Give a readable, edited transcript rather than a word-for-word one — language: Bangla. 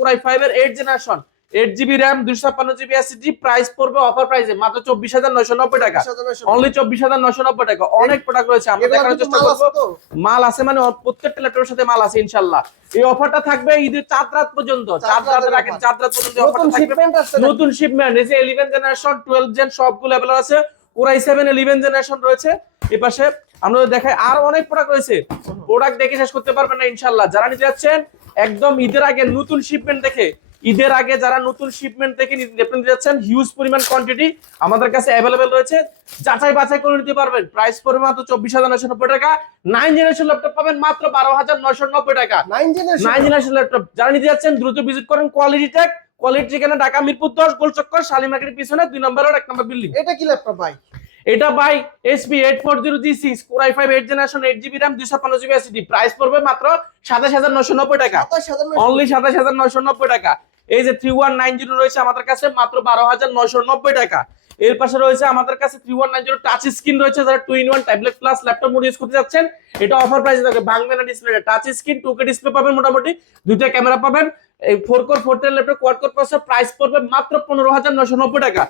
কোরাই 5 এর 8 generation 8 GB RAM 256 GB SSD price পড়বে অফার প্রাইসে মাত্র 24,990 টাকা, অনলি 24,990 টাকা। অনেক প্রোডাক্ট রয়েছে, আমরা দেখানোর চেষ্টা করব। মাল আছে মানে প্রত্যেকটা ল্যাপটপের সাথে মাল আছে ইনশাআল্লাহ। এই অফারটা থাকবে ঈদের চাঁদ রাত পর্যন্ত, চাঁদ রাত রাখেন, চাঁদ রাত পর্যন্ত অফারটা থাকবে। নতুন শিপমেন্ট এই যে 11 জেনারেশন 12 জেন সবগুলো अवेलेबल আছে। কোরাই 7 11 জেনারেশন রয়েছে। এই পাশে আমরা দেখাই আর অনেক প্রোডাক্ট রয়েছে, প্রোডাক্ট দেখে শেষ করতে পারবেন না ইনশাআল্লাহ। যারা নিতে যাচ্ছেন একদম ঈদের আগে নতুন শিপমেন্ট দেখে, ঈদের আগে যারা নতুন শিপমেন্ট থেকে নিতে যাচ্ছেন, হিউজ পরিমাণ কোয়ান্টিটি আমাদের কাছে अवेलेबल রয়েছে, যাচাই বাছাই করে নিতে পারবেন। প্রাইস পড়বে মাত্র 24,990 টাকা। 9 জেনারেশন ল্যাপটপ পাবেন মাত্র 12,990 টাকা। 9 জেনারেশন ল্যাপটপ যারা নিতে যাচ্ছেন দ্রুত ভিজিট করেন কোয়ালিটি টেক, কোয়ালিটি ঠিকানা ঢাকা মিরপুর 10 গোলচক্কর শালী মার্কেটের পিছনে 2 নম্বর রোড 1 নম্বর বিল্ডিং। এটা কি ল্যাপটপ ভাই? এটা ভাই HP 840G6 core i 5 8 generation 8 GB RAM 256 GB SSD price পড়বে মাত্র 27,990 টাকা, অনলি 27,990 টাকা। এই যে 3190 রয়েছে আমাদের কাছে মাত্র 12,990 টাকা। এর পাশে রয়েছে আমাদের কাছে 3190 টাচ স্ক্রিন রয়েছে, যারা 2-in-1 tablet plus laptop mode use করতে যাচ্ছেন এটা অফার প্রাইসে থাকবে। ভাঙবে না display, touch screen 2K display পাবেন, মোটামুটি দুইটা ক্যামেরা পাবেন। এই 4 কোর 4 টেল laptop quad core processor price পড়বে মাত্র 15,990 টাকা।